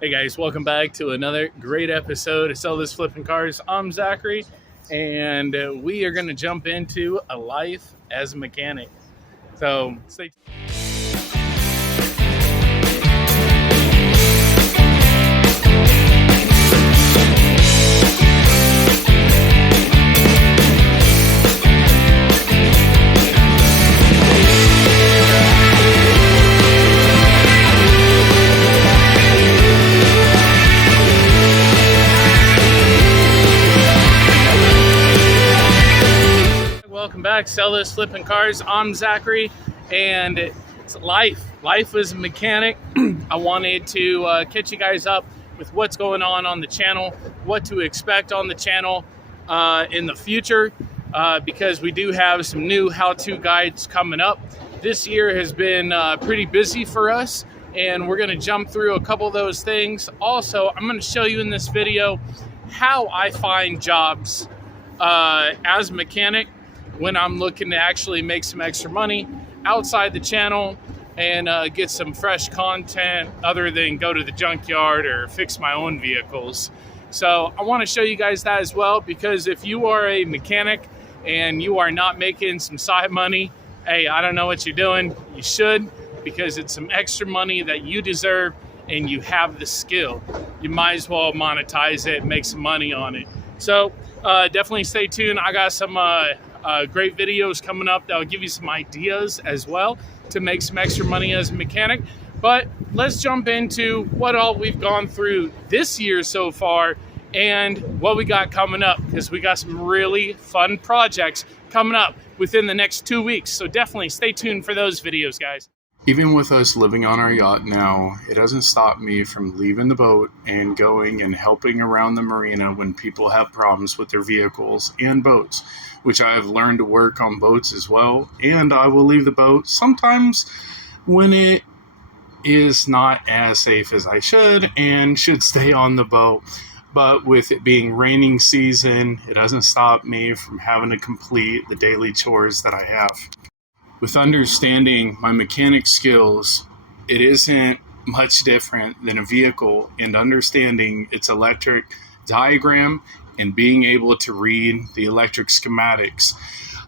Hey guys, welcome back to another great episode of Sell This Flipping Cars. I'm Zachary, and we are going to jump into a life as a mechanic. So stay tuned. Welcome back, Sell This Flipping Cars. I'm Zachary, and it's life as a mechanic. I wanted to catch you guys up with what's going on the channel, what to expect on the channel in the future, because we do have some new how-to guides coming up. This year has been pretty busy for us, and we're going to jump through a couple of those things. Also, I'm going to show you in this video how I find jobs as a mechanic when I'm looking to actually make some extra money outside the channel and get some fresh content other than go to the junkyard or fix my own vehicles. So I want to show you guys that as well, because if you are a mechanic and you are not making some side money, hey, I don't know what you're doing. You should, because it's some extra money that you deserve and you have the skill. You might as well monetize it and make some money on it. So definitely stay tuned. I got some great videos coming up that will give you some ideas as well to make some extra money as a mechanic. But let's jump into what all we've gone through this year so far and what we got coming up, because we got some really fun projects coming up within the next 2 weeks. So definitely stay tuned for those videos, guys. Even with us living on our yacht now, it doesn't stop me from leaving the boat and going and helping around the marina when people have problems with their vehicles and boats, which I have learned to work on boats as well. And I will leave the boat sometimes when it is not as safe as I should and should stay on the boat. But with it being raining season, it doesn't stop me from having to complete the daily chores that I have. With understanding my mechanic skills, it isn't much different than a vehicle, and understanding its electric diagram and being able to read the electric schematics.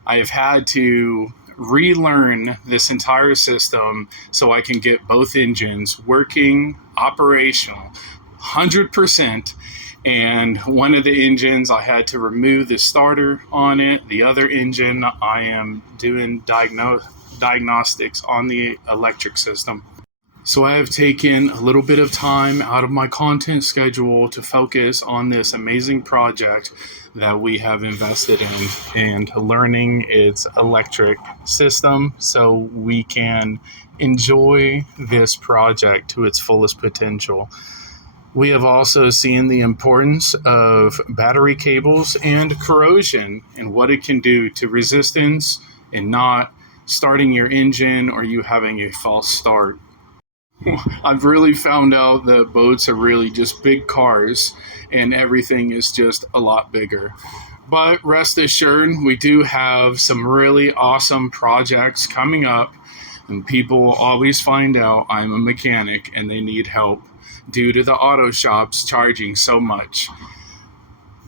I have had to relearn this entire system so I can get both engines working, operational, 100%. And one of the engines, I had to remove the starter on it. The other engine, I am doing diagnostics on the electric system. So I have taken a little bit of time out of my content schedule to focus on this amazing project that we have invested in and learning its electric system so we can enjoy this project to its fullest potential. We have also seen the importance of battery cables and corrosion and what it can do to resistance and not starting your engine or you having a false start. I've really found out that boats are really just big cars and everything is just a lot bigger. But rest assured, we do have some really awesome projects coming up, and people always find out I'm a mechanic and they need help due to the auto shops charging so much.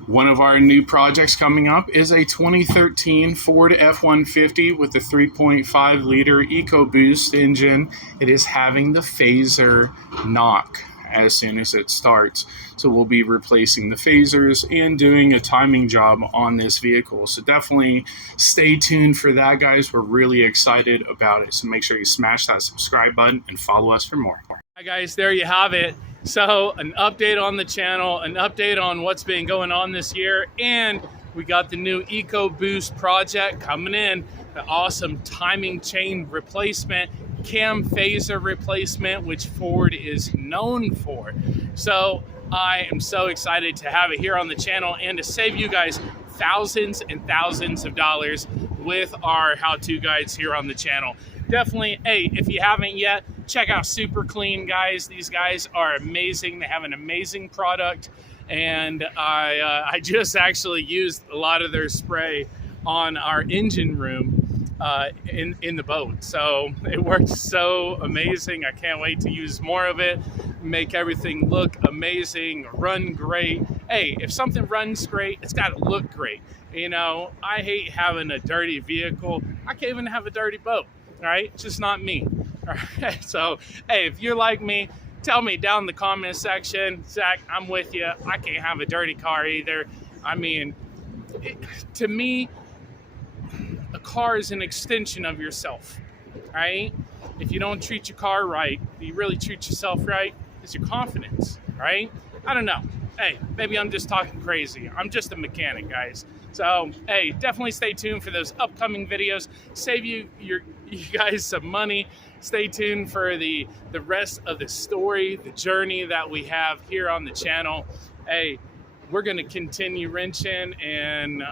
One of our new projects coming up is a 2013 Ford F-150 with the 3.5 liter EcoBoost engine. It is having the phaser knock as soon as it starts. So we'll be replacing the phasers and doing a timing job on this vehicle. So definitely stay tuned for that, guys. We're really excited about it. So make sure you smash that subscribe button and follow us for more. Hi guys, there you have it. So an update on the channel, an update on what's been going on this year, and we got the new EcoBoost project coming in, the awesome timing chain replacement, cam phaser replacement, which Ford is known for. So I am so excited to have it here on the channel and to save you guys thousands and thousands of dollars with our how-to guides here on the channel. Definitely, hey, if you haven't yet, check out Super Clean, guys. These guys are amazing. They have an amazing product, and I just actually used a lot of their spray on our engine room in the boat. So it worked so amazing. I can't wait to use more of it. make everything look amazing, run great. Hey, if something runs great, it's got to look great. You know, I hate having a dirty vehicle. I can't even have a dirty boat. All right, it's just not me. All right, so hey, if you're like me, tell me down in the comment section. Zach, I'm with you. I can't have a dirty car either. I mean, to me, a car is an extension of yourself, right? If you don't treat your car right, do you really treat yourself right? It's your confidence, right? I don't know. Hey, maybe I'm just talking crazy. I'm just a mechanic, guys. So, hey, definitely stay tuned for those upcoming videos. Save you guys some money. Stay tuned for the rest of the story, the journey that we have here on the channel. Hey, we're going to continue wrenching, and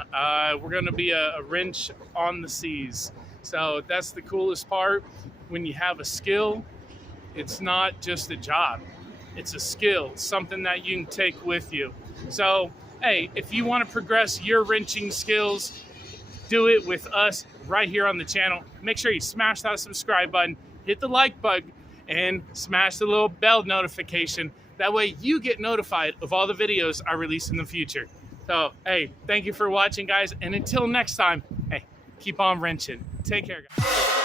we're going to be a wrench on the seas. So that's the coolest part. When you have a skill, it's not just a job. It's a skill, something that you can take with you. So, hey, if you want to progress your wrenching skills, do it with us right here on the channel. Make sure you smash that subscribe button, hit the like button, and smash the little bell notification. That way you get notified of all the videos I release in the future. So, hey, thank you for watching, guys. And until next time, hey, keep on wrenching. Take care, guys.